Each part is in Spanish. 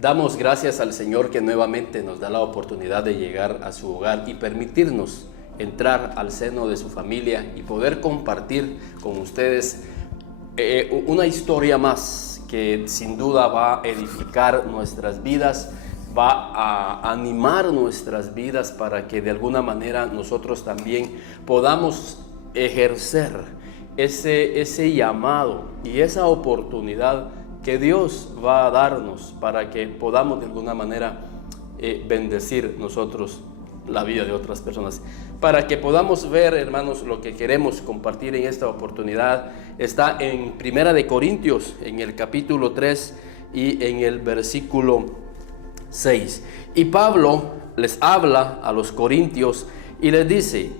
Damos gracias al Señor que nuevamente nos da la oportunidad de llegar a su hogar y permitirnos entrar al seno de su familia y poder compartir con ustedes una historia más que sin duda va a edificar nuestras vidas, va a animar nuestras vidas para que de alguna manera nosotros también podamos ejercer ese llamado y esa oportunidad que Dios va a darnos para que podamos de alguna manera bendecir nosotros la vida de otras personas. Para que podamos ver, hermanos, lo que queremos compartir en esta oportunidad está en Primera de Corintios, en el capítulo 3 y en el versículo 6. Y Pablo les habla a los corintios y les dice: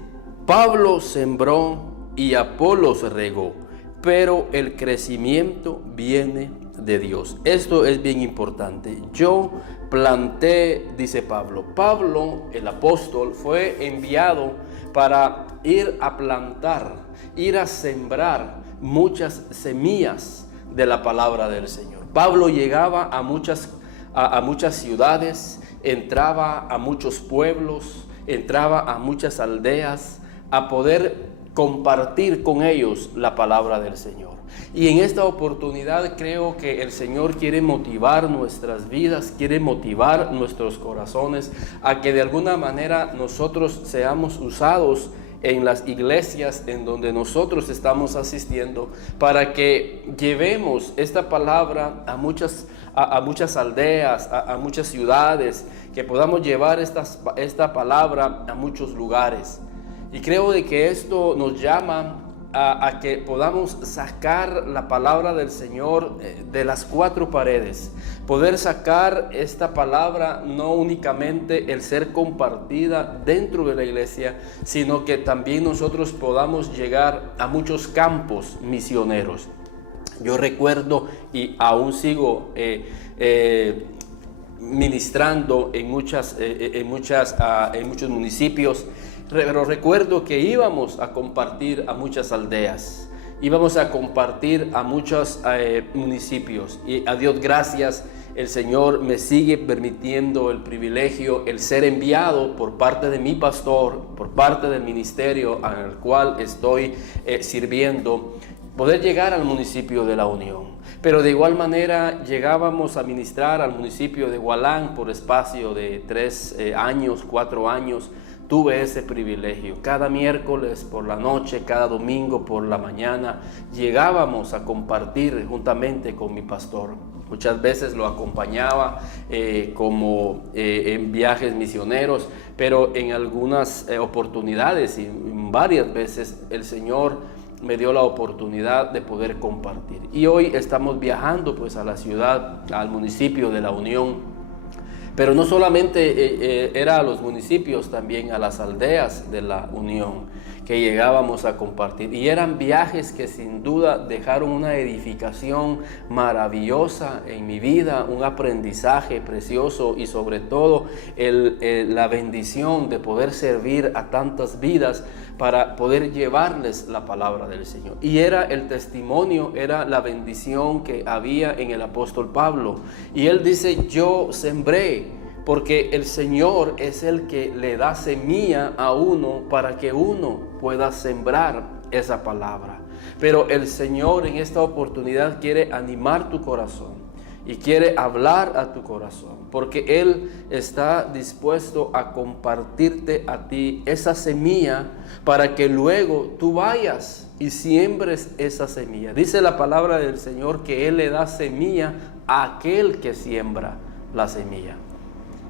Pablo sembró y Apolos regó, pero el crecimiento viene de Dios. Esto es bien importante. Yo planté, dice Pablo. Pablo, el apóstol, fue enviado para ir a plantar, ir a sembrar muchas semillas de la palabra del Señor. Pablo llegaba a muchas ciudades, entraba a muchos pueblos, entraba a muchas aldeas a poder compartir con ellos la palabra del Señor. Y en esta oportunidad creo que el Señor quiere motivar nuestras vidas, quiere motivar nuestros corazones a que de alguna manera nosotros seamos usados en las iglesias en donde nosotros estamos asistiendo, para que llevemos esta palabra a muchas aldeas, a muchas ciudades, que podamos llevar esta palabra a muchos lugares. Y creo de que esto nos llama a que podamos sacar la palabra del Señor de las cuatro paredes, poder sacar esta palabra, no únicamente el ser compartida dentro de la iglesia, sino que también nosotros podamos llegar a muchos campos misioneros. Yo recuerdo y aún sigo ministrando en muchos municipios. Pero recuerdo que íbamos a compartir a muchas aldeas, íbamos a compartir a muchos municipios, y a Dios gracias, el Señor me sigue permitiendo el privilegio, el ser enviado por parte de mi pastor, por parte del ministerio al cual estoy sirviendo, poder llegar al municipio de La Unión. Pero de igual manera llegábamos a ministrar al municipio de Hualán por espacio de 4 años. Tuve ese privilegio. Cada miércoles por la noche, cada domingo por la mañana, llegábamos a compartir juntamente con mi pastor. Muchas veces lo acompañaba en viajes misioneros, pero en algunas oportunidades y varias veces el Señor me dio la oportunidad de poder compartir. Y hoy estamos viajando pues a la ciudad, al municipio de La Unión. Pero no solamente era a los municipios, también a las aldeas de La Unión que llegábamos a compartir. Y eran viajes que sin duda dejaron una edificación maravillosa en mi vida, un aprendizaje precioso y sobre todo la bendición de poder servir a tantas vidas para poder llevarles la palabra del Señor. Y era el testimonio, era la bendición que había en el apóstol Pablo. Y él dice: yo sembré, porque el Señor es el que le da semilla a uno para que uno pueda sembrar esa palabra. Pero el Señor en esta oportunidad quiere animar tu corazón y quiere hablar a tu corazón, porque Él está dispuesto a compartirte a ti esa semilla para que luego tú vayas y siembres esa semilla. Dice la palabra del Señor que Él le da semilla a aquel que siembra la semilla.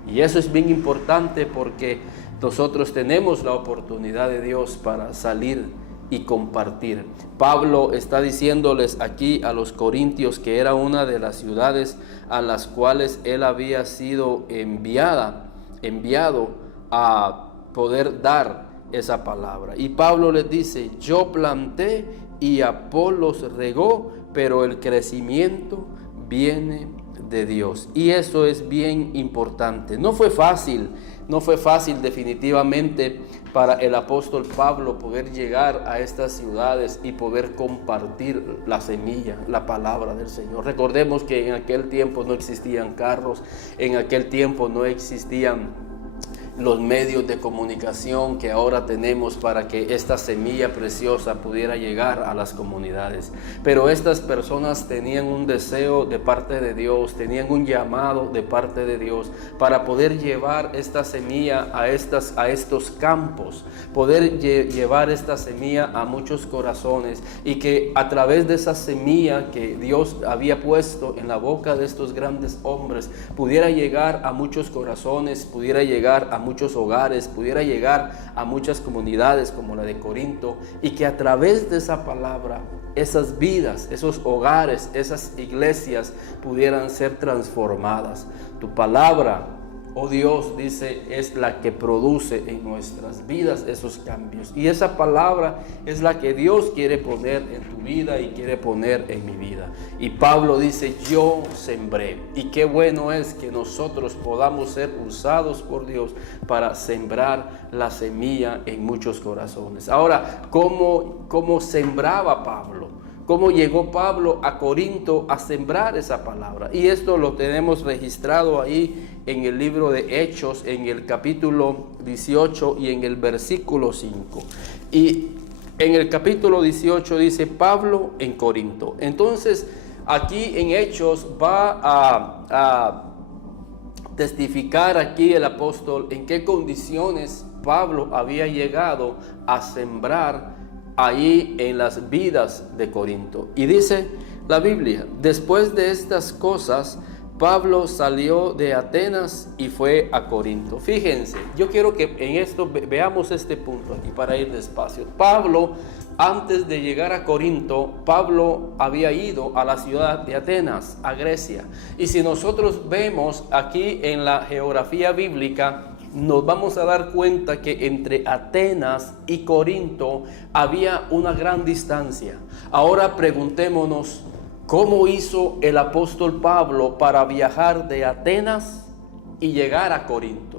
Y eso es bien importante porque nosotros tenemos la oportunidad de Dios para salir y compartir. Pablo está diciéndoles aquí a los corintios que era una de las ciudades a las cuales él había sido enviado a poder dar esa palabra. Y Pablo les dice: yo planté y Apolos regó, pero el crecimiento viene de Dios. Y eso es bien importante. No fue fácil no fue fácil definitivamente para el apóstol Pablo poder llegar a estas ciudades y poder compartir la semilla, la palabra del Señor. Recordemos que en aquel tiempo no existían carros, en aquel tiempo no existían los medios de comunicación que ahora tenemos para que esta semilla preciosa pudiera llegar a las comunidades. Pero estas personas tenían un deseo de parte de Dios, tenían un llamado de parte de Dios para poder llevar esta semilla a estos campos, poder llevar esta semilla a muchos corazones, y que a través de esa semilla que Dios había puesto en la boca de estos grandes hombres pudiera llegar a muchos corazones, pudiera llegar a muchos hogares, pudiera llegar a muchas comunidades como la de Corinto, y que a través de esa palabra esas vidas, esos hogares, esas iglesias pudieran ser transformadas. Tu palabra, oh Dios, dice, es la que produce en nuestras vidas esos cambios, y esa palabra es la que Dios quiere poner en tu vida y quiere poner en mi vida. Y Pablo dice, yo sembré, y qué bueno es que nosotros podamos ser usados por Dios para sembrar la semilla en muchos corazones. Ahora, ¿cómo sembraba Pablo? ¿Cómo llegó Pablo a Corinto a sembrar esa palabra? Y esto lo tenemos registrado ahí en el libro de Hechos, en el capítulo 18 y en el versículo 5. Y en el capítulo 18 dice, Pablo en Corinto. Entonces, aquí en Hechos va a testificar aquí el apóstol en qué condiciones Pablo había llegado a sembrar ahí en las vidas de Corinto. Y dice la Biblia, después de estas cosas, Pablo salió de Atenas y fue a Corinto. Fíjense, yo quiero que en esto veamos este punto aquí para ir despacio. Pablo, antes de llegar a Corinto, Pablo había ido a la ciudad de Atenas, a Grecia. Y si nosotros vemos aquí en la geografía bíblica, nos vamos a dar cuenta que entre Atenas y Corinto había una gran distancia. Ahora preguntémonos, ¿cómo hizo el apóstol Pablo para viajar de Atenas y llegar a Corinto?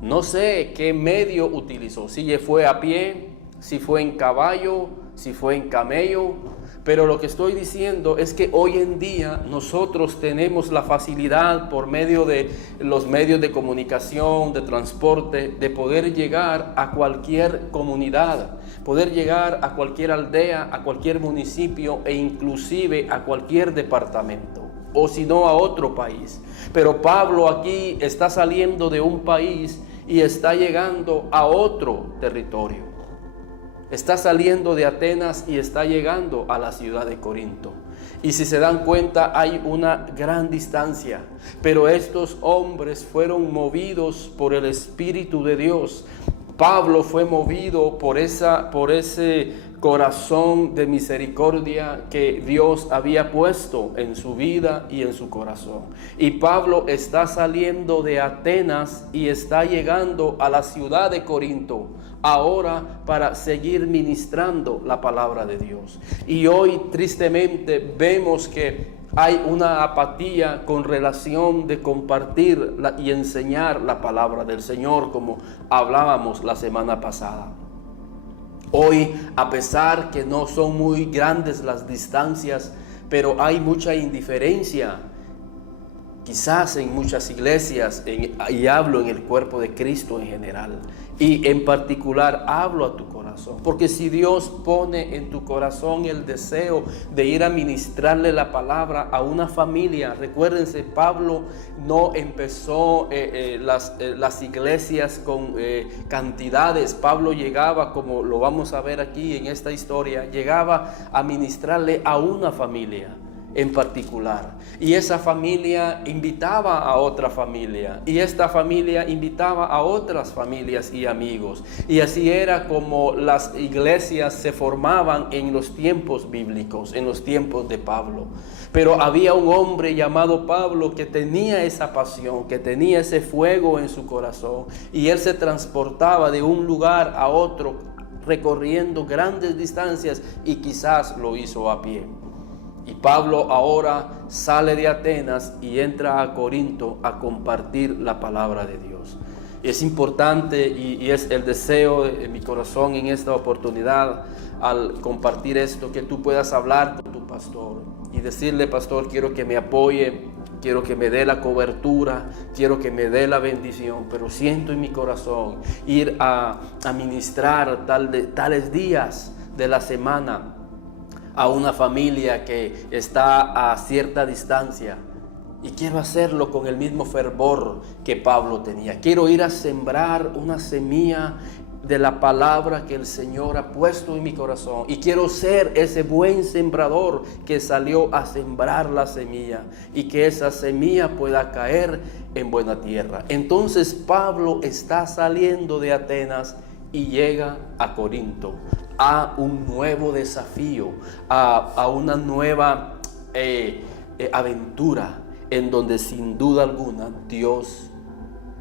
No sé qué medio utilizó, si fue a pie, si fue en caballo, si fue en camello. Pero lo que estoy diciendo es que hoy en día nosotros tenemos la facilidad por medio de los medios de comunicación, de transporte, de poder llegar a cualquier comunidad, poder llegar a cualquier aldea, a cualquier municipio e inclusive a cualquier departamento, o si no a otro país. Pero Pablo aquí está saliendo de un país y está llegando a otro territorio. Está saliendo de Atenas y está llegando a la ciudad de Corinto. Y si se dan cuenta, hay una gran distancia. Pero estos hombres fueron movidos por el Espíritu de Dios. Pablo fue movido por ese corazón de misericordia que Dios había puesto en su vida y en su corazón. Y Pablo está saliendo de Atenas y está llegando a la ciudad de Corinto ahora para seguir ministrando la palabra de Dios. Y hoy tristemente vemos que hay una apatía con relación de compartir y enseñar la palabra del Señor, como hablábamos la semana pasada. Hoy, a pesar que no son muy grandes las distancias, pero hay mucha indiferencia, quizás en muchas iglesias, y hablo en el cuerpo de Cristo en general, y en particular hablo a tu corazón, porque si Dios pone en tu corazón el deseo de ir a ministrarle la palabra a una familia, recuérdense, Pablo no empezó las iglesias con cantidades. Pablo llegaba, como lo vamos a ver aquí en esta historia, llegaba a ministrarle a una familia en particular, y esa familia invitaba a otra familia, y esta familia invitaba a otras familias y amigos, y así era como las iglesias se formaban en los tiempos bíblicos, en los tiempos de Pablo. Pero había un hombre llamado Pablo que tenía esa pasión, que tenía ese fuego en su corazón, y él se transportaba de un lugar a otro recorriendo grandes distancias, y quizás lo hizo a pie. Y Pablo ahora sale de Atenas y entra a Corinto a compartir la palabra de Dios. Es importante y es el deseo de mi corazón en esta oportunidad al compartir esto, que tú puedas hablar con tu pastor y decirle: pastor, quiero que me apoye, quiero que me dé la cobertura, quiero que me dé la bendición, pero siento en mi corazón ir a ministrar tales días de la semana a una familia que está a cierta distancia. Y quiero hacerlo con el mismo fervor que Pablo tenía. Quiero ir a sembrar una semilla de la palabra que el Señor ha puesto en mi corazón. Y quiero ser ese buen sembrador que salió a sembrar la semilla. Y que esa semilla pueda caer en buena tierra. Entonces Pablo está saliendo de Atenas y llega a Corinto. A un nuevo desafío. A una nueva aventura. En donde sin duda alguna Dios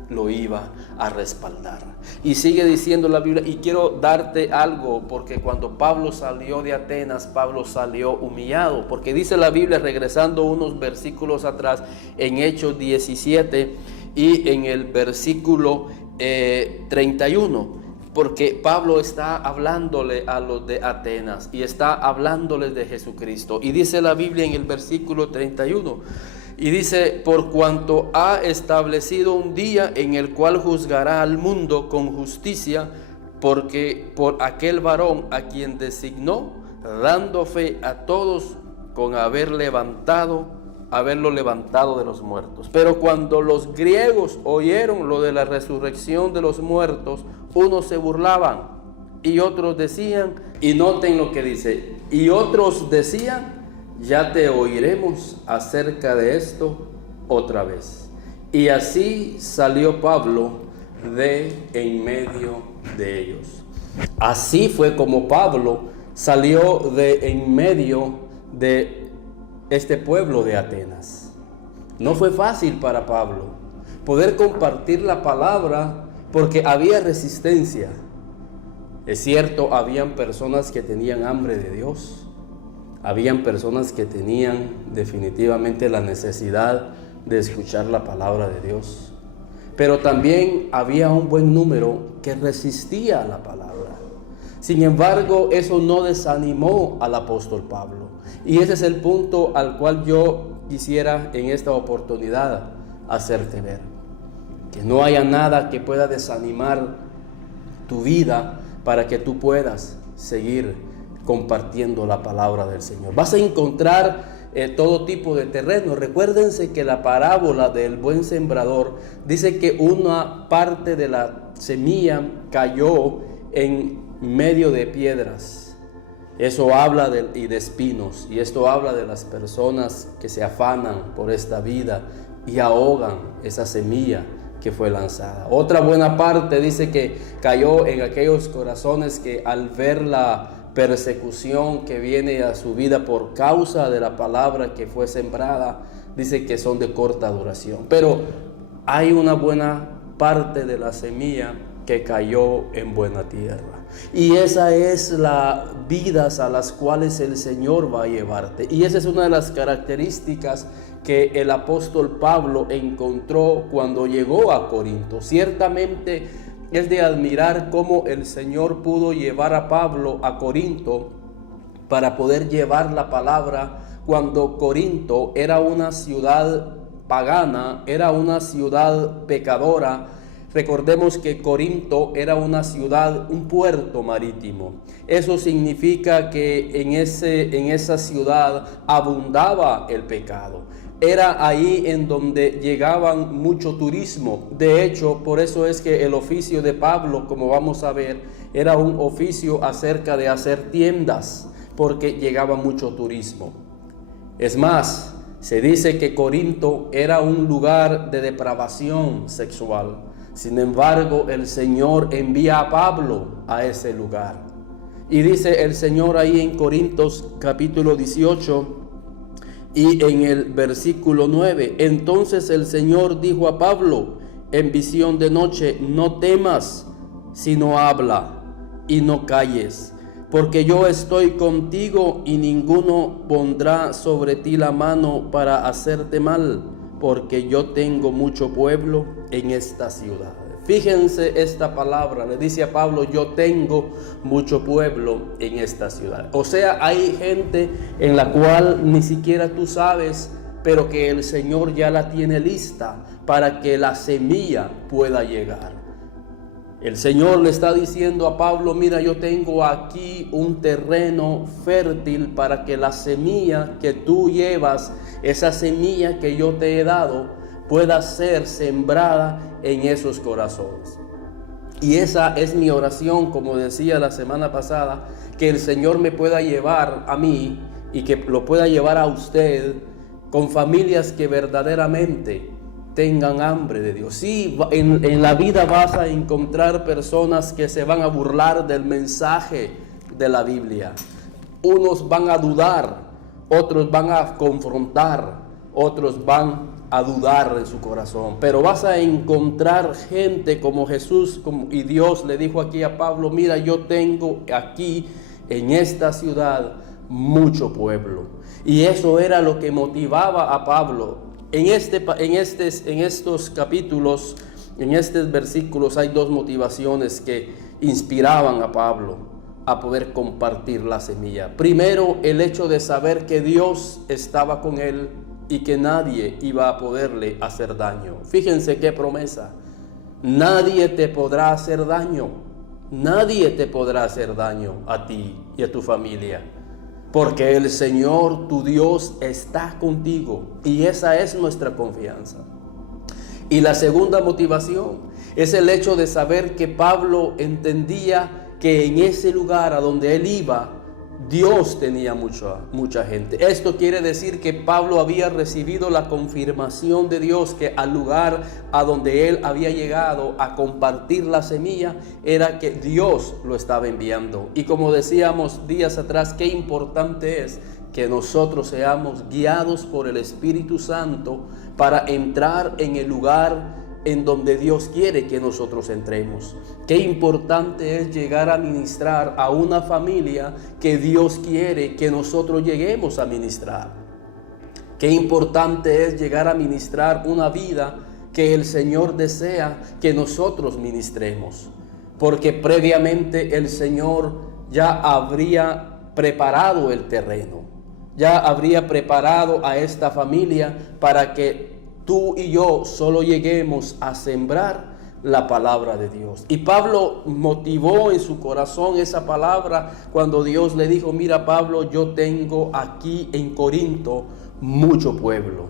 lo iba a respaldar. Y sigue diciendo la Biblia, y quiero darte algo, porque cuando Pablo salió de Atenas, Pablo salió humillado, porque dice la Biblia, regresando unos versículos atrás, en Hechos 17 y en el versículo 31, porque Pablo está hablándole a los de Atenas y está hablándoles de Jesucristo. Y dice la Biblia en el versículo 31, y dice: por cuanto ha establecido un día en el cual juzgará al mundo con justicia, porque por aquel varón a quien designó, dando fe a todos con haberlo levantado de los muertos. Pero cuando los griegos oyeron lo de la resurrección de los muertos, unos se burlaban y otros decían, y noten lo que dice, y otros decían: ya te oiremos acerca de esto otra vez. Y así salió Pablo de en medio de ellos. Así fue como Pablo salió de en medio de este pueblo de Atenas. No fue fácil para Pablo poder compartir la palabra, porque había resistencia. Es cierto, habían personas que tenían hambre de Dios. Habían personas que tenían definitivamente la necesidad de escuchar la palabra de Dios. Pero también había un buen número que resistía a la palabra. Sin embargo, eso no desanimó al apóstol Pablo. Y ese es el punto al cual yo quisiera en esta oportunidad hacerte ver. Que no haya nada que pueda desanimar tu vida para que tú puedas seguir compartiendo la palabra del Señor. Vas a encontrar todo tipo de terreno. Recuérdense que la parábola del buen sembrador dice que una parte de la semilla cayó en medio de piedras. Eso habla de espinos, y esto habla de las personas que se afanan por esta vida y ahogan esa semilla que fue lanzada. Otra buena parte dice que cayó en aquellos corazones que al ver la persecución que viene a su vida por causa de la palabra que fue sembrada, dice que son de corta duración. Pero hay una buena parte de la semilla que cayó en buena tierra. Y esa es las vidas a las cuales el Señor va a llevarte. Y esa es una de las características que el apóstol Pablo encontró cuando llegó a Corinto. Ciertamente es de admirar cómo el Señor pudo llevar a Pablo a Corinto para poder llevar la palabra, cuando Corinto era una ciudad pagana, era una ciudad pecadora. Recordemos que Corinto era una ciudad, un puerto marítimo. Eso significa que en esa ciudad abundaba el pecado. Era ahí en donde llegaban mucho turismo. De hecho, por eso es que el oficio de Pablo, como vamos a ver, era un oficio acerca de hacer tiendas, porque llegaba mucho turismo. Es más, se dice que Corinto era un lugar de depravación sexual. Sin embargo, el Señor envía a Pablo a ese lugar. Y dice el Señor ahí en Corintios capítulo 18 y en el versículo 9: entonces el Señor dijo a Pablo en visión de noche: no temas, sino habla y no calles, porque yo estoy contigo y ninguno pondrá sobre ti la mano para hacerte mal, porque yo tengo mucho pueblo en esta ciudad. Fíjense esta palabra, le dice a Pablo, yo tengo mucho pueblo en esta ciudad. O sea, hay gente en la cual ni siquiera tú sabes, pero que el Señor ya la tiene lista para que la semilla pueda llegar. El Señor le está diciendo a Pablo, mira, yo tengo aquí un terreno fértil para que la semilla que tú llevas, esa semilla que yo te he dado, pueda ser sembrada en esos corazones. Y esa es mi oración, como decía la semana pasada, que el Señor me pueda llevar a mí y que lo pueda llevar a usted con familias que verdaderamente tengan hambre de Dios. Sí, en la vida vas a encontrar personas que se van a burlar del mensaje de la Biblia. Unos van a dudar, otros van a confrontar, otros van a dudar en su corazón. Pero vas a encontrar gente como Jesús y Dios le dijo aquí a Pablo, mira, yo tengo aquí en esta ciudad mucho pueblo. Y eso era lo que motivaba a Pablo. En estos capítulos, en estos versículos hay dos motivaciones que inspiraban a Pablo a poder compartir la semilla. Primero, el hecho de saber que Dios estaba con él y que nadie iba a poderle hacer daño. Fíjense qué promesa. Nadie te podrá hacer daño. Nadie te podrá hacer daño a ti y a tu familia. Porque el Señor, tu Dios, está contigo. Y esa es nuestra confianza. Y la segunda motivación es el hecho de saber que Pablo entendía que en ese lugar a donde él iba, Dios tenía mucha gente. Esto quiere decir que Pablo había recibido la confirmación de Dios que al lugar a donde él había llegado a compartir la semilla era que Dios lo estaba enviando. Y como decíamos días atrás, qué importante es que nosotros seamos guiados por el Espíritu Santo para entrar en el lugar en donde Dios quiere que nosotros entremos. Qué importante es llegar a ministrar a una familia que Dios quiere que nosotros lleguemos a ministrar. Qué importante es llegar a ministrar una vida que el Señor desea que nosotros ministremos. Porque previamente el Señor ya habría preparado el terreno. Ya habría preparado a esta familia para que tú y yo solo lleguemos a sembrar la palabra de Dios. Y Pablo motivó en su corazón esa palabra cuando Dios le dijo, mira Pablo, yo tengo aquí en Corinto mucho pueblo.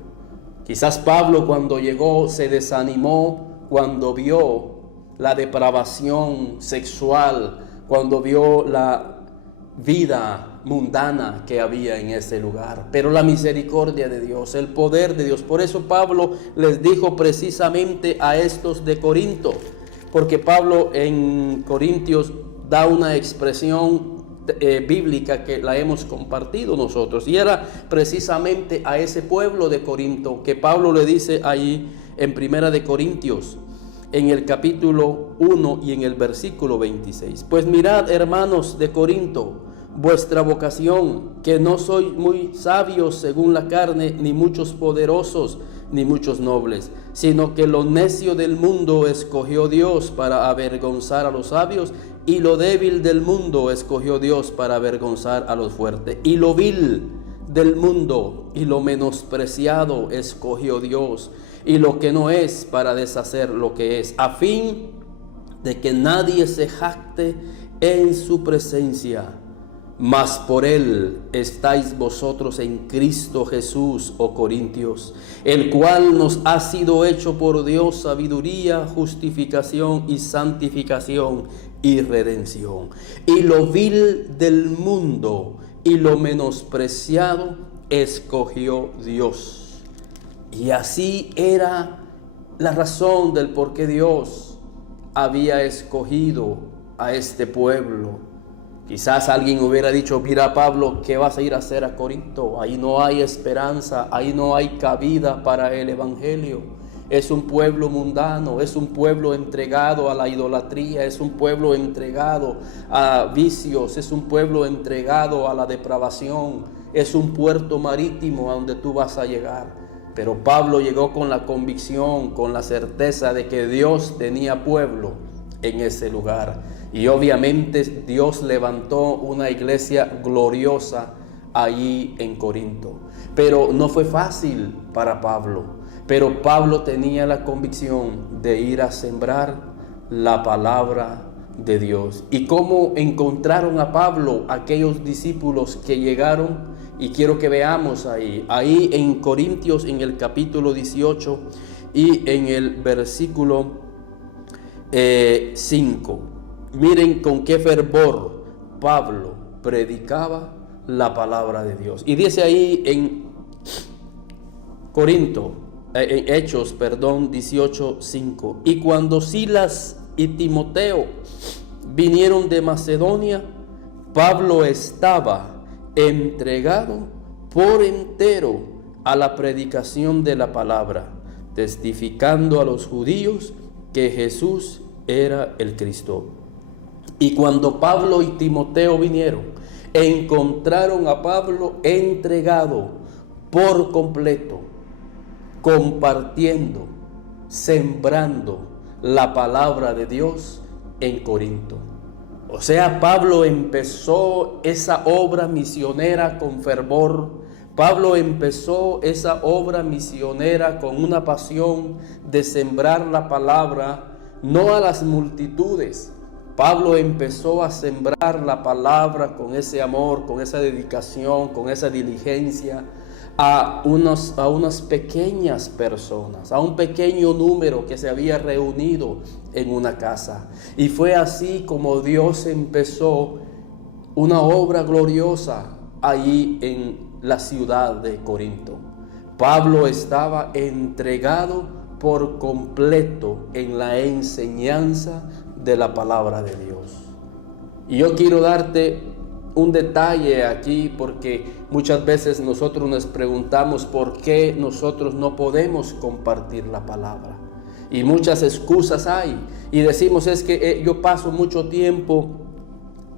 Quizás Pablo cuando llegó se desanimó cuando vio la depravación sexual, cuando vio la vida mundana que había en ese lugar, pero la misericordia de Dios, el poder de Dios. Por eso Pablo les dijo precisamente a estos de Corinto, porque Pablo en Corintios da una expresión bíblica que la hemos compartido nosotros, y era precisamente a ese pueblo de Corinto que Pablo le dice ahí en Primera de Corintios, en el capítulo 1 y en el versículo 26. Pues mirad, hermanos de Corinto, vuestra vocación, que no sois muy sabios según la carne, ni muchos poderosos, ni muchos nobles, sino que lo necio del mundo escogió Dios para avergonzar a los sabios, y lo débil del mundo escogió Dios para avergonzar a los fuertes, y lo vil del mundo y lo menospreciado escogió Dios, y lo que no es para deshacer lo que es, a fin de que nadie se jacte en su presencia. Mas por él estáis vosotros en Cristo Jesús, oh Corintios, el cual nos ha sido hecho por Dios sabiduría, justificación y santificación y redención. Y lo vil del mundo y lo menospreciado escogió Dios. Y así era la razón del por qué Dios había escogido a este pueblo. Quizás alguien hubiera dicho, mira Pablo, ¿qué vas a ir a hacer a Corinto? Ahí no hay esperanza, ahí no hay cabida para el evangelio. Es un pueblo mundano, es un pueblo entregado a la idolatría, es un pueblo entregado a vicios, es un pueblo entregado a la depravación, es un puerto marítimo a donde tú vas a llegar. Pero Pablo llegó con la convicción, con la certeza de que Dios tenía pueblo en ese lugar. Y obviamente Dios levantó una iglesia gloriosa allí en Corinto. Pero no fue fácil para Pablo. Pero Pablo tenía la convicción de ir a sembrar la palabra de Dios. ¿Y cómo encontraron a Pablo aquellos discípulos que llegaron? Y quiero que veamos ahí en Corintios, en el capítulo 18 y en el versículo 5. Miren con qué fervor Pablo predicaba la palabra de Dios. Y dice ahí en Hechos 18:5. Y cuando Silas y Timoteo vinieron de Macedonia, Pablo estaba entregado por entero a la predicación de la palabra, testificando a los judíos que Jesús era el Cristo. Y cuando Pablo y Timoteo vinieron, encontraron a Pablo entregado por completo, compartiendo, sembrando la palabra de Dios en Corinto. O sea, Pablo empezó esa obra misionera con fervor. Pablo empezó esa obra misionera con una pasión de sembrar la palabra, no a las multitudes. Pablo empezó a sembrar la palabra con ese amor, con esa dedicación, con esa diligencia a unas pequeñas personas, a un pequeño número que se había reunido en una casa. Y fue así como Dios empezó una obra gloriosa allí en la ciudad de Corinto. Pablo estaba entregado por completo en la enseñanza de la palabra de Dios. Y yo quiero darte un detalle aquí, porque muchas veces nosotros nos preguntamos por qué nosotros no podemos compartir la palabra. Y muchas excusas hay. Y decimos, es que yo paso mucho tiempo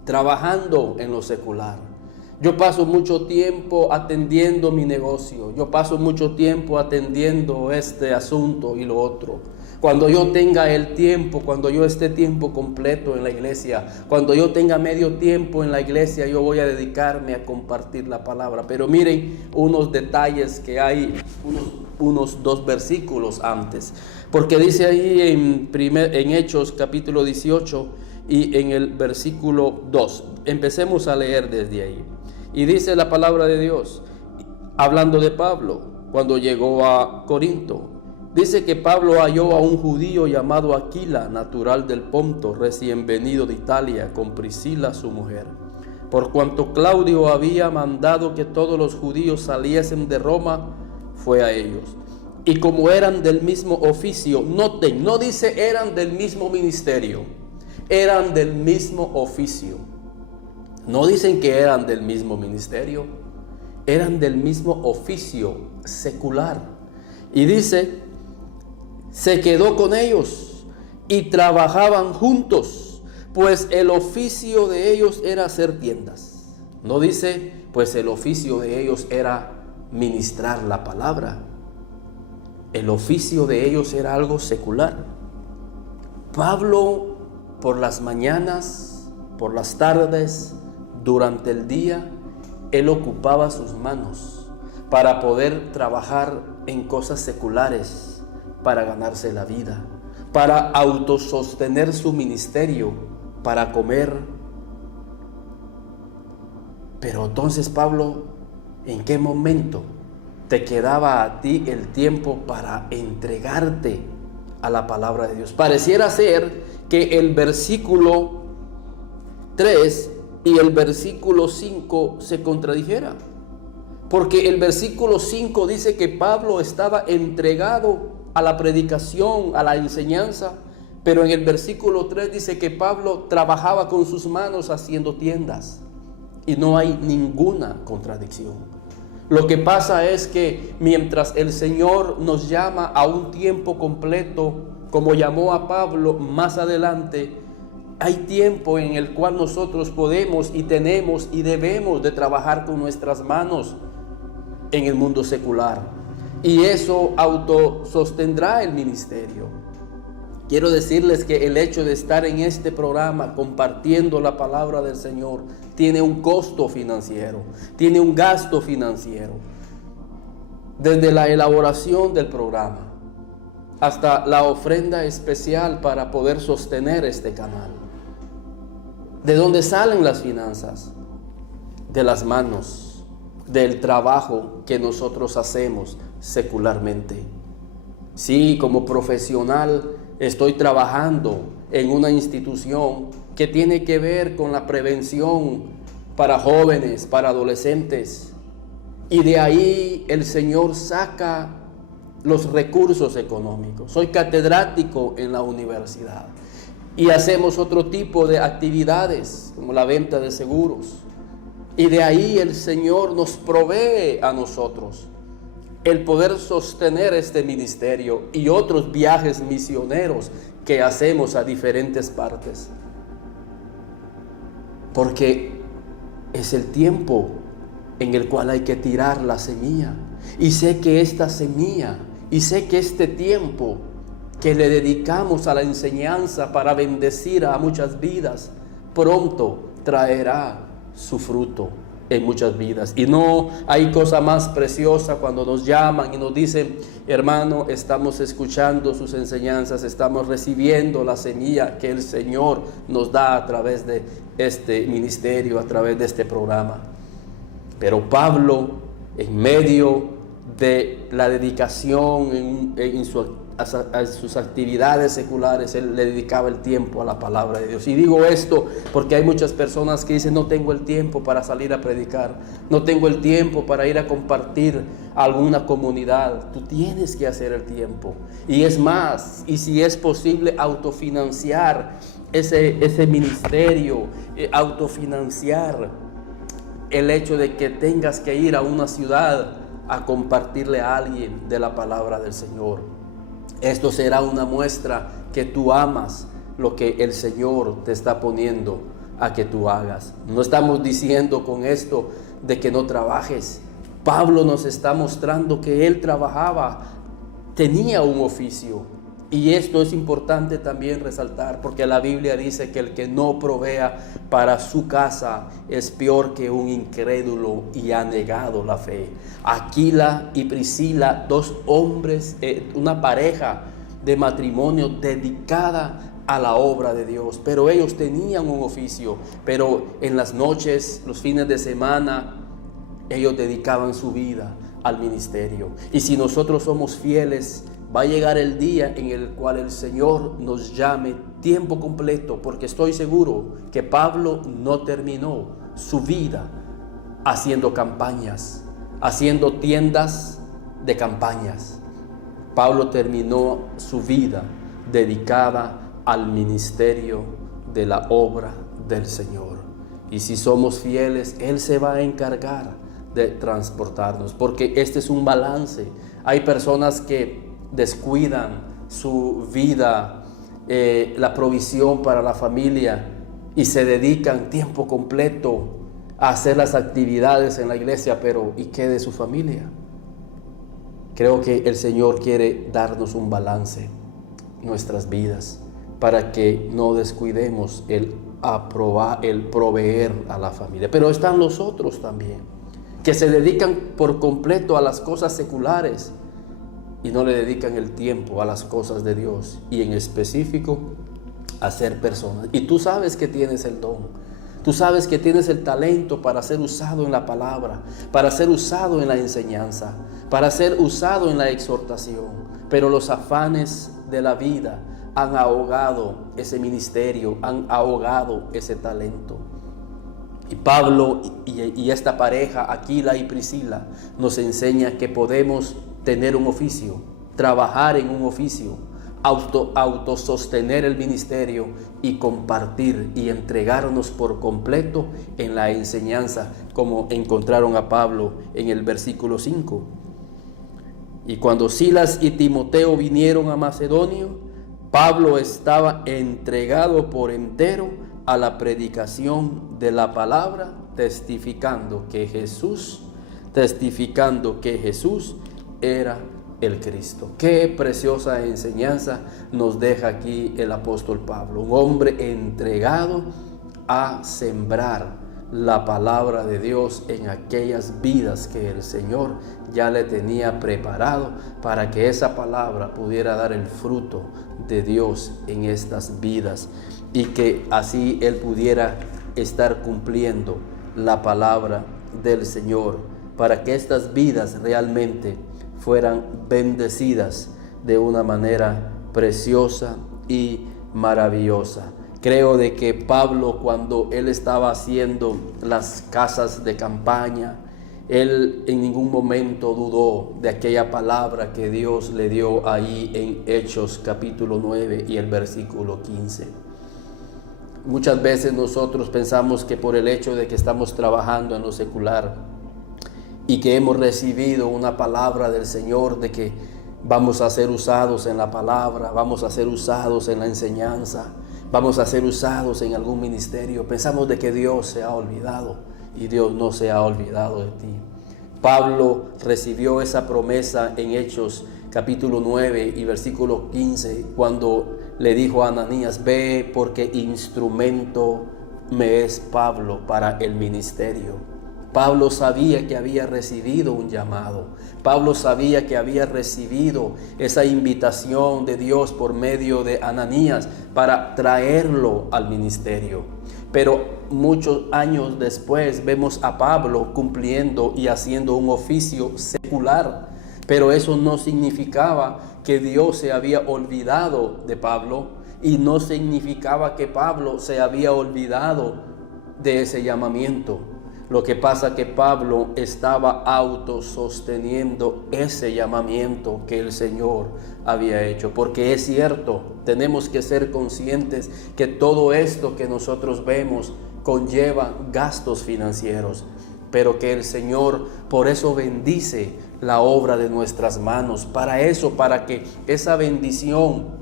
trabajando en lo secular. Yo paso mucho tiempo atendiendo mi negocio. Yo paso mucho tiempo atendiendo este asunto y lo otro. Cuando yo tenga el tiempo, cuando yo esté tiempo completo en la iglesia, cuando yo tenga medio tiempo en la iglesia, yo voy a dedicarme a compartir la palabra. Pero miren unos detalles que hay, unos 2 versículos antes. Porque dice ahí en Hechos capítulo 18 y en el versículo 2. Empecemos a leer desde ahí. Y dice la palabra de Dios, hablando de Pablo, cuando llegó a Corinto. Dice que Pablo halló a un judío llamado Aquila, natural del Ponto, recién venido de Italia, con Priscila su mujer. Por cuanto Claudio había mandado que todos los judíos saliesen de Roma, fue a ellos. Y como eran del mismo oficio, noten, no dice eran del mismo ministerio, eran del mismo oficio. No dicen que eran del mismo ministerio, eran del mismo oficio secular. Y dice, se quedó con ellos y trabajaban juntos, pues el oficio de ellos era hacer tiendas. No dice, pues el oficio de ellos era ministrar la palabra. El oficio de ellos era algo secular. Pablo, por las mañanas, por las tardes, durante el día, él ocupaba sus manos para poder trabajar en cosas seculares, para ganarse la vida, para autosostener su ministerio, para comer. Pero entonces, Pablo, ¿en qué momento te quedaba a ti el tiempo para entregarte a la palabra de Dios? Pareciera ser que el versículo 3 y el versículo 5 se contradijera, porque el versículo 5 dice que Pablo estaba entregado a la predicación, a la enseñanza, pero en el versículo 3 dice que Pablo trabajaba con sus manos haciendo tiendas, y no hay ninguna contradicción. Lo que pasa es que mientras el Señor nos llama a un tiempo completo, como llamó a Pablo más adelante, hay tiempo en el cual nosotros podemos y tenemos y debemos de trabajar con nuestras manos en el mundo secular. y eso autosostendrá el ministerio. Quiero decirles que el hecho de estar en este programa compartiendo la palabra del Señor tiene un costo financiero, tiene un gasto financiero. Desde la elaboración del programa hasta la ofrenda especial para poder sostener este canal. ¿De dónde salen las finanzas? De las manos, del trabajo que nosotros hacemos secularmente. Sí, como profesional estoy trabajando en una institución que tiene que ver con la prevención para jóvenes, para adolescentes. Y de ahí el Señor saca los recursos económicos. Soy catedrático en la universidad y hacemos otro tipo de actividades como la venta de seguros. Y de ahí el Señor nos provee a nosotros el poder sostener este ministerio y otros viajes misioneros que hacemos a diferentes partes. Porque es el tiempo en el cual hay que tirar la semilla. Y sé que esta semilla, y sé que este tiempo que le dedicamos a la enseñanza para bendecir a muchas vidas, pronto traerá su fruto en muchas vidas. Y no hay cosa más preciosa cuando nos llaman y nos dicen: hermano, estamos escuchando sus enseñanzas, estamos recibiendo la semilla que el Señor nos da a través de este ministerio, a través de este programa. Pero Pablo, en medio de la dedicación a sus actividades seculares, él le dedicaba el tiempo a la palabra de Dios. Y digo esto porque hay muchas personas que dicen: no tengo el tiempo para salir a predicar, no tengo el tiempo para ir a compartir a alguna comunidad. Tú tienes que hacer el tiempo, y es más, y si es posible, autofinanciar ese ministerio, autofinanciar el hecho de que tengas que ir a una ciudad a compartirle a alguien de la palabra del Señor. Esto será una muestra que tú amas lo que el Señor te está poniendo a que tú hagas. No estamos diciendo con esto de que no trabajes. Pablo nos está mostrando que él trabajaba, tenía un oficio. Y esto es importante también resaltar, porque la Biblia dice que el que no provea para su casa es peor que un incrédulo y ha negado la fe. Aquila y Priscila, dos hombres, una pareja de matrimonio dedicada a la obra de Dios, pero ellos tenían un oficio, pero en las noches, los fines de semana, ellos dedicaban su vida al ministerio. Y si nosotros somos fieles, va a llegar el día en el cual el Señor nos llame tiempo completo, porque estoy seguro que Pablo no terminó su vida haciendo campañas, haciendo tiendas de campañas. Pablo terminó su vida dedicada al ministerio de la obra del Señor. Y si somos fieles, Él se va a encargar de transportarnos, porque este es un balance. Hay personas que descuidan su vida, la provisión para la familia, y se dedican tiempo completo a hacer las actividades en la iglesia, pero ¿y qué de su familia? Creo que el Señor quiere darnos un balance en nuestras vidas para que no descuidemos el proveer a la familia. Pero están los otros también, que se dedican por completo a las cosas seculares y no le dedican el tiempo a las cosas de Dios, y en específico a ser personas. Y tú sabes que tienes el don, tú sabes que tienes el talento para ser usado en la palabra, para ser usado en la enseñanza, para ser usado en la exhortación, pero los afanes de la vida han ahogado ese ministerio, han ahogado ese talento. Y Pablo y esta pareja, Aquila y Priscila, nos enseña que podemos tener un oficio, trabajar en un oficio, autosostener el ministerio y compartir y entregarnos por completo en la enseñanza, como encontraron a Pablo en el versículo 5. Y cuando Silas y Timoteo vinieron a Macedonia, Pablo estaba entregado por entero a la predicación de la palabra, testificando que Jesús era el Cristo. Qué preciosa enseñanza nos deja aquí el apóstol Pablo, un hombre entregado a sembrar la palabra de Dios en aquellas vidas que el Señor ya le tenía preparado para que esa palabra pudiera dar el fruto de Dios en estas vidas y que así él pudiera estar cumpliendo la palabra del Señor, para que estas vidas realmente fueran bendecidas de una manera preciosa y maravillosa. Creo de que Pablo, cuando él estaba haciendo las casas de campaña, él en ningún momento dudó de aquella palabra que Dios le dio ahí en Hechos capítulo 9 y el versículo 15. Muchas veces nosotros pensamos que por el hecho de que estamos trabajando en lo secular y que hemos recibido una palabra del Señor de que vamos a ser usados en la palabra, vamos a ser usados en la enseñanza, vamos a ser usados en algún ministerio, pensamos de que Dios se ha olvidado, y Dios no se ha olvidado de ti. Pablo recibió esa promesa en Hechos capítulo 9 y versículo 15, cuando le dijo a Ananías: ve, porque instrumento me es Pablo para el ministerio. Pablo sabía que había recibido un llamado. Pablo sabía que había recibido esa invitación de Dios por medio de Ananías para traerlo al ministerio. Pero muchos años después vemos a Pablo cumpliendo y haciendo un oficio secular. Pero eso no significaba que Dios se había olvidado de Pablo, y no significaba que Pablo se había olvidado de ese llamamiento. Lo que pasa que Pablo estaba autososteniendo ese llamamiento que el Señor había hecho. Porque es cierto, tenemos que ser conscientes que todo esto que nosotros vemos conlleva gastos financieros, pero que el Señor por eso bendice la obra de nuestras manos. Para eso, para que esa bendición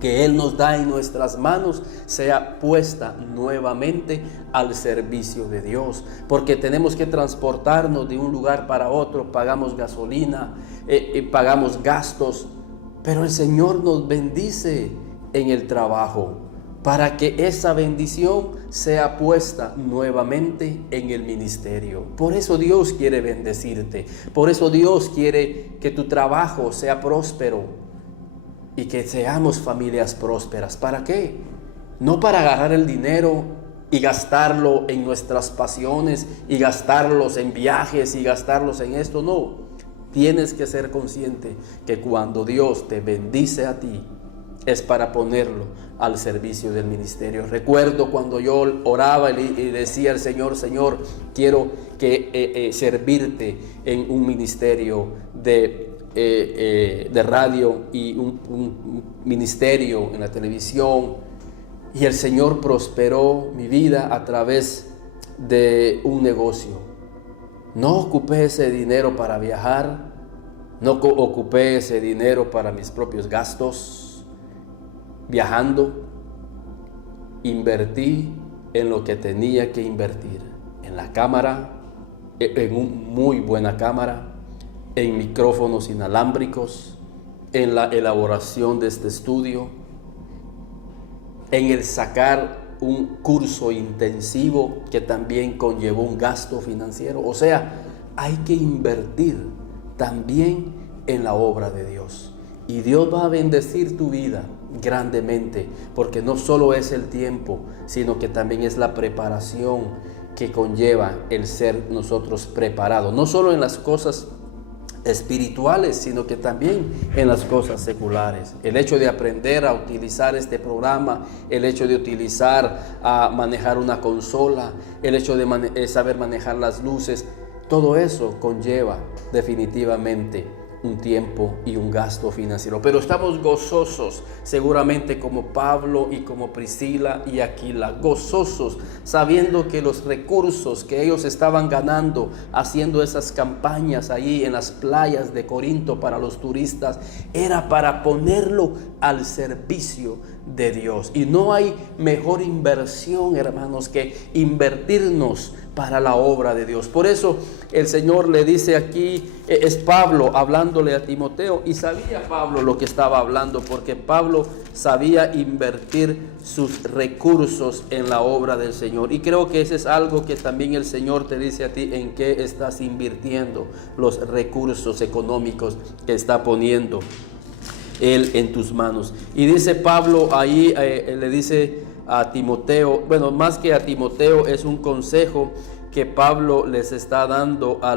que Él nos da en nuestras manos sea puesta nuevamente al servicio de Dios, porque tenemos que transportarnos de un lugar para otro, pagamos gasolina, pagamos gastos, pero el Señor nos bendice en el trabajo para que esa bendición sea puesta nuevamente en el ministerio. Por eso Dios quiere bendecirte, por eso Dios quiere que tu trabajo sea próspero y que seamos familias prósperas. ¿Para qué? No para agarrar el dinero y gastarlo en nuestras pasiones y gastarlos en viajes y gastarlos en esto, no. Tienes que ser consciente que cuando Dios te bendice a ti, es para ponerlo al servicio del ministerio. Recuerdo cuando yo oraba y decía al Señor: Señor, quiero que servirte en un ministerio de radio y un ministerio en la televisión. Y el Señor prosperó mi vida a través de un negocio. No ocupé ese dinero para viajar, no ocupé ese dinero para mis propios gastos. Viajando, invertí en lo que tenía que invertir, en la cámara, en una muy buena cámara, en micrófonos inalámbricos, en la elaboración de este estudio, en el sacar un curso intensivo que también conllevó un gasto financiero. O sea, hay que invertir también en la obra de Dios. Y Dios va a bendecir tu vida grandemente, porque no solo es el tiempo, sino que también es la preparación que conlleva el ser nosotros preparados, no solo en las cosas espirituales, sino que también en las cosas seculares. El hecho de aprender a utilizar este programa, el hecho de a manejar una consola, el hecho de saber manejar las luces, todo eso conlleva definitivamente un tiempo y un gasto financiero. Pero estamos gozosos, seguramente como Pablo y como Priscila y Aquila, gozosos sabiendo que los recursos que ellos estaban ganando haciendo esas campañas ahí en las playas de Corinto para los turistas era para ponerlo al servicio de Dios. Y no hay mejor inversión, hermanos, que invertirnos para la obra de Dios. Por eso el Señor le dice aquí, es Pablo hablándole a Timoteo, y sabía Pablo lo que estaba hablando, porque Pablo sabía invertir sus recursos en la obra del Señor. Y creo que ese es algo que también el Señor te dice a ti, en qué estás invirtiendo los recursos económicos que está poniendo Él en tus manos. Y dice Pablo ahí, le dice a Timoteo, bueno, más que a Timoteo, es un consejo que Pablo les está dando a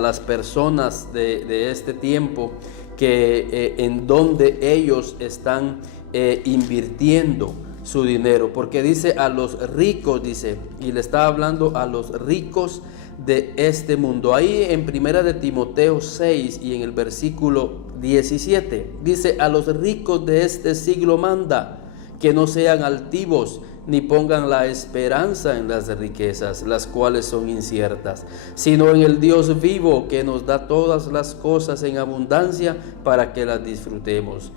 las personas de este tiempo, que en donde ellos están invirtiendo su dinero, porque dice a los ricos, dice, y le está hablando a los ricos de este mundo. Ahí en primera de Timoteo 6 y en el versículo 17 dice: a los ricos de este siglo manda que no sean altivos, ni pongan la esperanza en las riquezas, las cuales son inciertas, sino en el Dios vivo, que nos da todas las cosas en abundancia para que las disfrutemos.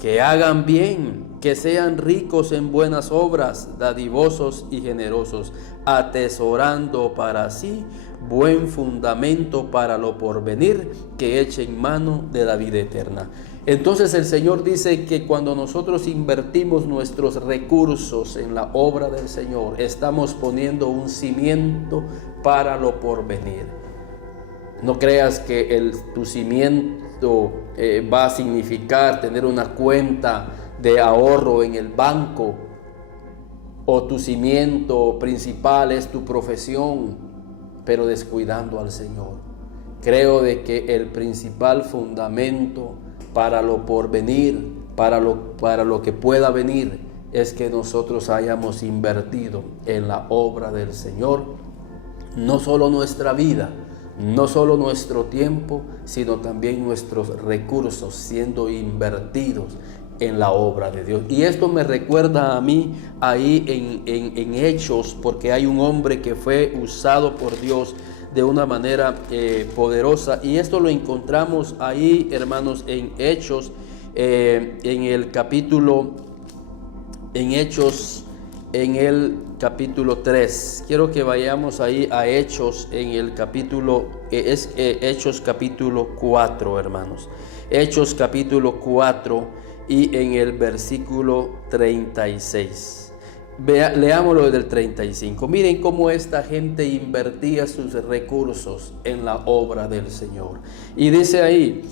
Que hagan bien, que sean ricos en buenas obras, dadivosos y generosos, atesorando para sí buen fundamento para lo porvenir, que echen mano de la vida eterna. Entonces el Señor dice que cuando nosotros invertimos nuestros recursos en la obra del Señor, estamos poniendo un cimiento para lo porvenir. No creas que tu cimiento va a significar tener una cuenta de ahorro en el banco, o tu cimiento principal es tu profesión, pero descuidando al Señor. Creo de que el principal fundamento para lo porvenir, para lo que pueda venir, es que nosotros hayamos invertido en la obra del Señor, no solo nuestra vida, no solo nuestro tiempo, sino también nuestros recursos siendo invertidos en la obra de Dios. Y esto me recuerda a mí ahí en Hechos, porque hay un hombre que fue usado por Dios de una manera poderosa, y esto lo encontramos ahí, hermanos, en Hechos, en el capítulo 3. Quiero que vayamos ahí a Hechos, en el capítulo, Hechos capítulo 4, hermanos. Hechos capítulo 4 y en el versículo 36. Leámoslo desde el 35. Miren cómo esta gente invertía sus recursos en la obra del Señor. Y dice ahí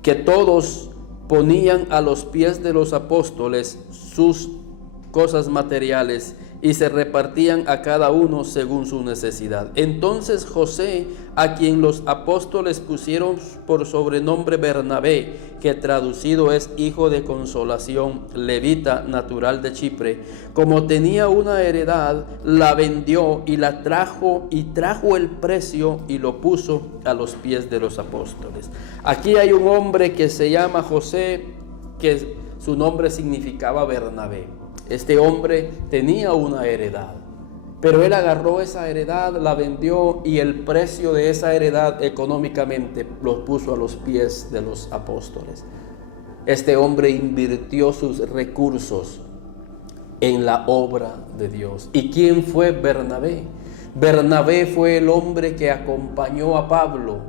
que todos ponían a los pies de los apóstoles sus cosas materiales y se repartían a cada uno según su necesidad. Entonces José, a quien los apóstoles pusieron por sobrenombre Bernabé, que traducido es hijo de consolación, levita, natural de Chipre, como tenía una heredad, la vendió y la trajo el precio y lo puso a los pies de los apóstoles. Aquí hay un hombre que se llama José, que su nombre significaba Bernabé. Este hombre tenía una heredad, pero él agarró esa heredad, la vendió, y el precio de esa heredad económicamente lo puso a los pies de los apóstoles. Este hombre invirtió sus recursos en la obra de Dios. ¿Y quién fue Bernabé? Bernabé fue el hombre que acompañó a Pablo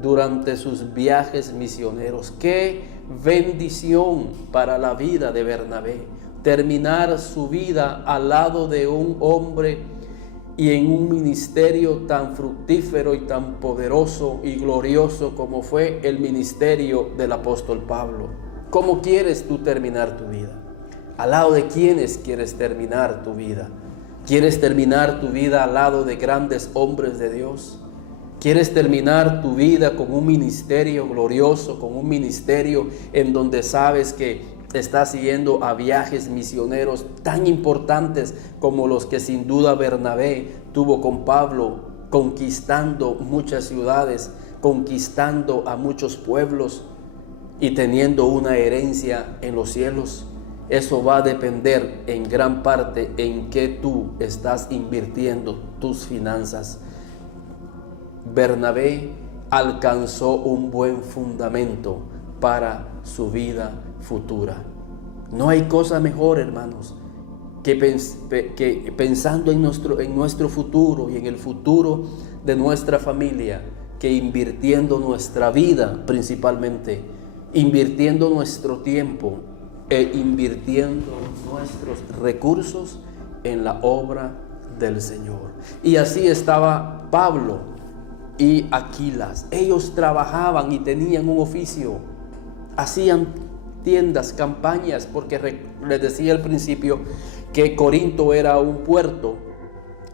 durante sus viajes misioneros. ¡Qué bendición para la vida de Bernabé! Terminar su vida al lado de un hombre y en un ministerio tan fructífero y tan poderoso y glorioso como fue el ministerio del apóstol Pablo. ¿Cómo quieres tú terminar tu vida? ¿Al lado de quiénes quieres terminar tu vida? ¿Quieres terminar tu vida al lado de grandes hombres de Dios? ¿Quieres terminar tu vida con un ministerio glorioso, con un ministerio en donde sabes que estás yendo a viajes misioneros tan importantes como los que sin duda Bernabé tuvo con Pablo, conquistando muchas ciudades, conquistando a muchos pueblos y teniendo una herencia en los cielos? Eso va a depender en gran parte en qué tú estás invirtiendo tus finanzas. Bernabé alcanzó un buen fundamento para su vida futura. No hay cosa mejor, hermanos, que pensando en nuestro futuro y en el futuro de nuestra familia, que invirtiendo nuestra vida principalmente, invirtiendo nuestro tiempo e invirtiendo nuestros recursos en la obra del Señor. Y así estaba Pablo y Aquilas. Ellos trabajaban y tenían un oficio, hacían tiendas, campañas, porque les decía al principio que Corinto era un puerto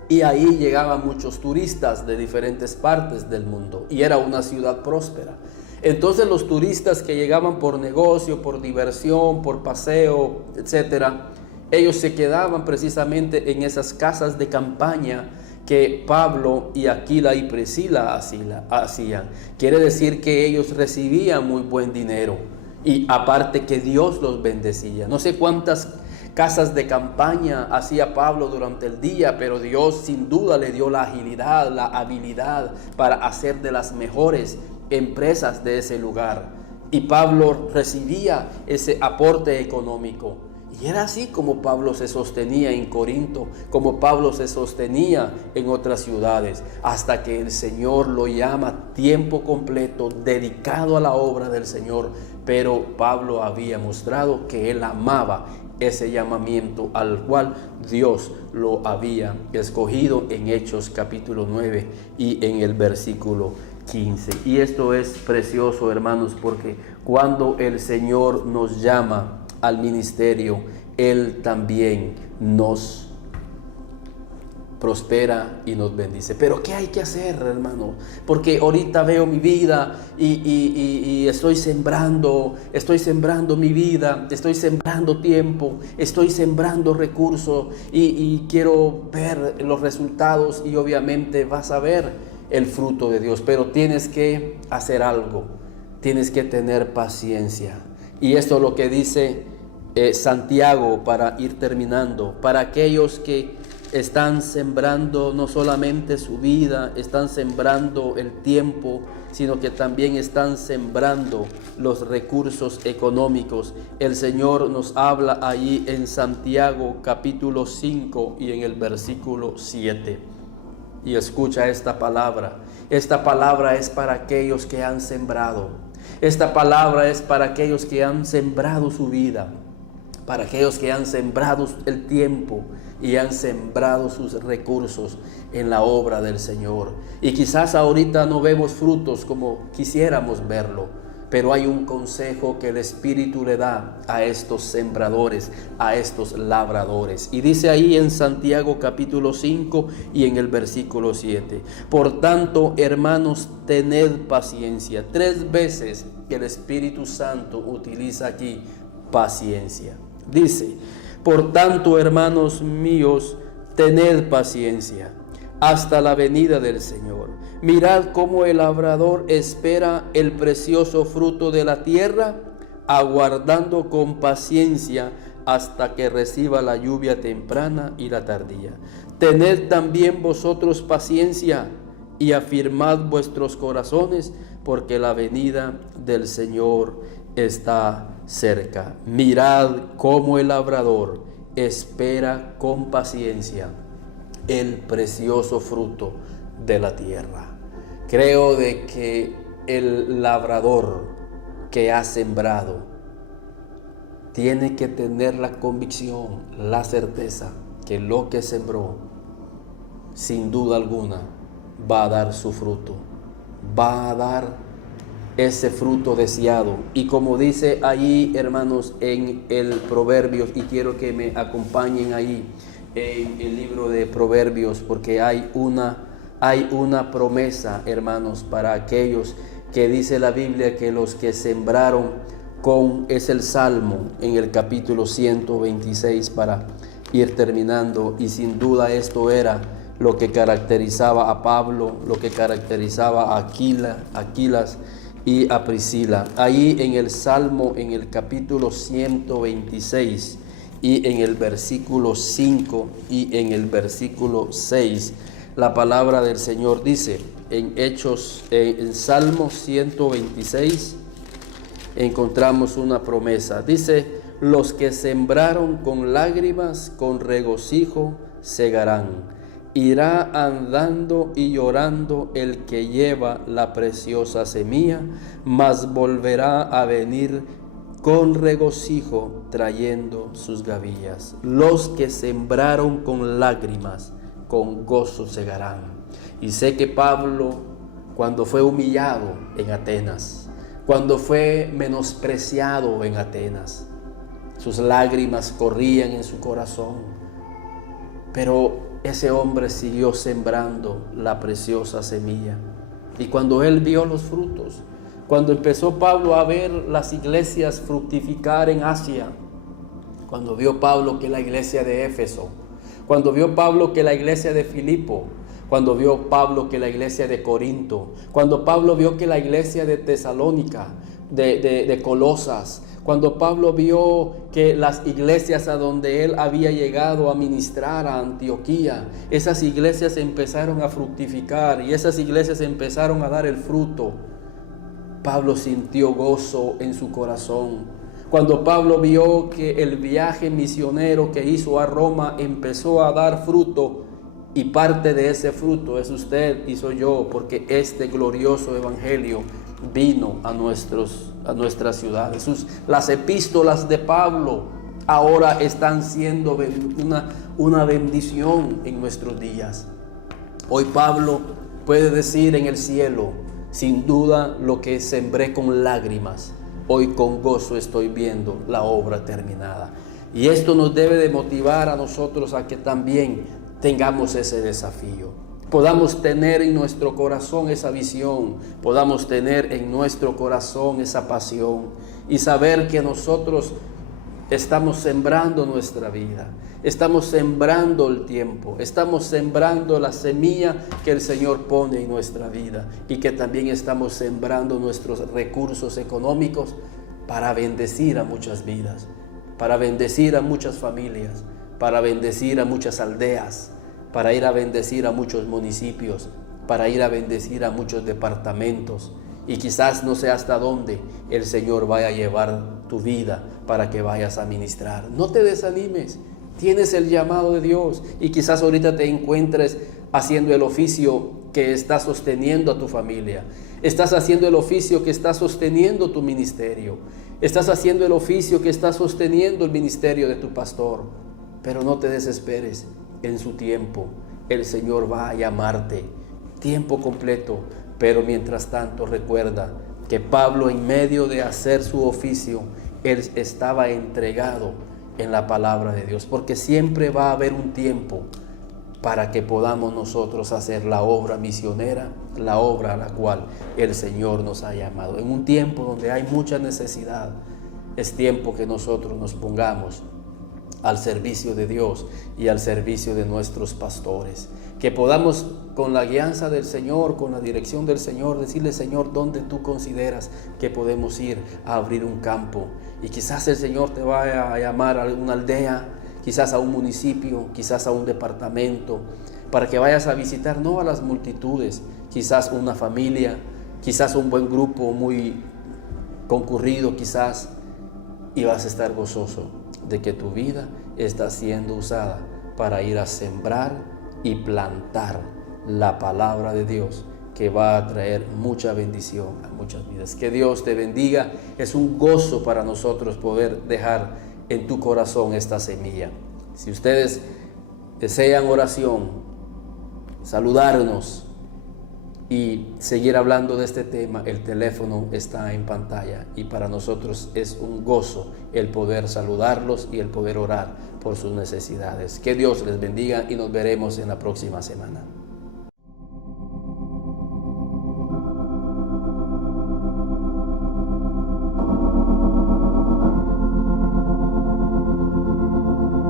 y ahí llegaban muchos turistas de diferentes partes del mundo y era una ciudad próspera. Entonces los turistas que llegaban por negocio, por diversión, por paseo, etcétera, ellos se quedaban precisamente en esas casas de campaña que Pablo y Aquila y Priscila hacían. Quiere decir que ellos recibían muy buen dinero y aparte que Dios los bendecía. No sé cuántas casas de campaña hacía Pablo durante el día, pero Dios sin duda le dio la agilidad, la habilidad para hacer de las mejores empresas de ese lugar. Y Pablo recibía ese aporte económico. Y era así como Pablo se sostenía en Corinto, como Pablo se sostenía en otras ciudades, hasta que el Señor lo llama tiempo completo, dedicado a la obra del Señor. Pero Pablo había mostrado que él amaba ese llamamiento al cual Dios lo había escogido en Hechos capítulo 9 y en el versículo 15. Y esto es precioso, hermanos, porque cuando el Señor nos llama al ministerio, Él también nos prospera y nos bendice. Pero ¿qué hay que hacer, hermano? Porque ahorita veo mi vida y estoy sembrando mi vida, estoy sembrando tiempo, estoy sembrando recursos y quiero ver los resultados y obviamente vas a ver el fruto de Dios, pero tienes que hacer algo, tienes que tener paciencia. Y esto es lo que dice Santiago para ir terminando, para aquellos que están sembrando no solamente su vida, están sembrando el tiempo, sino que también están sembrando los recursos económicos. El Señor nos habla ahí en Santiago capítulo 5 y en el versículo 7. Y escucha esta palabra. Esta palabra es para aquellos que han sembrado. Esta palabra es para aquellos que han sembrado su vida, para aquellos que han sembrado el tiempo y han sembrado sus recursos en la obra del Señor. Y quizás ahorita no vemos frutos como quisiéramos verlo, pero hay un consejo que el Espíritu le da a estos sembradores, a estos labradores. Y dice ahí en Santiago capítulo 5 y en el versículo 7. Por tanto, hermanos, tened paciencia. 3 veces el Espíritu Santo utiliza aquí paciencia. Dice: por tanto, hermanos míos, tened paciencia hasta la venida del Señor. Mirad cómo el labrador espera el precioso fruto de la tierra, aguardando con paciencia hasta que reciba la lluvia temprana y la tardía. Tened también vosotros paciencia y afirmad vuestros corazones, porque la venida del Señor está cerca. Mirad cómo el labrador espera con paciencia el precioso fruto de la tierra. Creo de que el labrador que ha sembrado tiene que tener la convicción, la certeza que lo que sembró, sin duda alguna, va a dar su fruto, va a dar ese fruto deseado. Y como dice ahí, hermanos, en el Proverbios, y quiero que me acompañen ahí en el libro de Proverbios, porque hay una promesa, hermanos, para aquellos que dice la Biblia que los que sembraron es el Salmo en el capítulo 126, para ir terminando. Y sin duda esto era lo que caracterizaba a Pablo, lo que caracterizaba a Aquilas y a Priscila. Ahí en el Salmo, en el capítulo 126 y en el versículo 5 y en el versículo 6, la palabra del Señor dice, en Salmo 126 encontramos una promesa. Dice: los que sembraron con lágrimas, con regocijo segarán. Irá andando y llorando el que lleva la preciosa semilla, mas volverá a venir con regocijo trayendo sus gavillas. Los que sembraron con lágrimas, con gozo segarán. Y sé que Pablo, cuando fue humillado en Atenas, cuando fue menospreciado en Atenas, sus lágrimas corrían en su corazón, pero ese hombre siguió sembrando la preciosa semilla. Y cuando él vio los frutos, cuando empezó Pablo a ver las iglesias fructificar en Asia, cuando vio Pablo que la iglesia de Éfeso, cuando vio Pablo que la iglesia de Filipo, cuando vio Pablo que la iglesia de Corinto, cuando Pablo vio que la iglesia de Tesalónica, de Colosas, cuando Pablo vio que las iglesias a donde él había llegado a ministrar, a Antioquía, esas iglesias empezaron a fructificar y esas iglesias empezaron a dar el fruto, Pablo sintió gozo en su corazón. Cuando Pablo vio que el viaje misionero que hizo a Roma empezó a dar fruto, y parte de ese fruto es usted y soy yo, porque este glorioso evangelio vino a nuestras ciudades. Las epístolas de Pablo ahora están siendo una bendición en nuestros días. Hoy Pablo puede decir en el cielo: sin duda lo que sembré con lágrimas, hoy con gozo estoy viendo la obra terminada. Y esto nos debe de motivar a nosotros a que también tengamos ese desafío, podamos tener en nuestro corazón esa visión, podamos tener en nuestro corazón esa pasión y saber que nosotros estamos sembrando nuestra vida, estamos sembrando el tiempo, estamos sembrando la semilla que el Señor pone en nuestra vida y que también estamos sembrando nuestros recursos económicos para bendecir a muchas vidas, para bendecir a muchas familias, para bendecir a muchas aldeas, para ir a bendecir a muchos municipios, para ir a bendecir a muchos departamentos. Y quizás no sé hasta dónde el Señor vaya a llevar tu vida para que vayas a ministrar. No te desanimes, tienes el llamado de Dios y quizás ahorita te encuentres haciendo el oficio que está sosteniendo a tu familia. Estás haciendo el oficio que está sosteniendo tu ministerio. Estás haciendo el oficio que está sosteniendo el ministerio de tu pastor. Pero no te desesperes, en su tiempo el Señor va a llamarte, tiempo completo. Pero mientras tanto recuerda que Pablo, en medio de hacer su oficio, él estaba entregado en la palabra de Dios, porque siempre va a haber un tiempo para que podamos nosotros hacer la obra misionera, la obra a la cual el Señor nos ha llamado. En un tiempo donde hay mucha necesidad, es tiempo que nosotros nos pongamos al servicio de Dios y al servicio de nuestros pastores, que podamos, con la guianza del Señor, con la dirección del Señor, decirle: Señor, ¿dónde tú consideras que podemos ir a abrir un campo? Y quizás el Señor te vaya a llamar a una aldea, quizás a un municipio, quizás a un departamento, para que vayas a visitar no a las multitudes, quizás una familia, quizás un buen grupo muy concurrido, quizás, y vas a estar gozoso de que tu vida está siendo usada para ir a sembrar y plantar la palabra de Dios, que va a traer mucha bendición a muchas vidas. Que Dios te bendiga. Es un gozo para nosotros poder dejar en tu corazón esta semilla. Si ustedes desean oración, saludarnos y seguir hablando de este tema, el teléfono está en pantalla y para nosotros es un gozo el poder saludarlos y el poder orar por sus necesidades. Que Dios les bendiga y nos veremos en la próxima semana.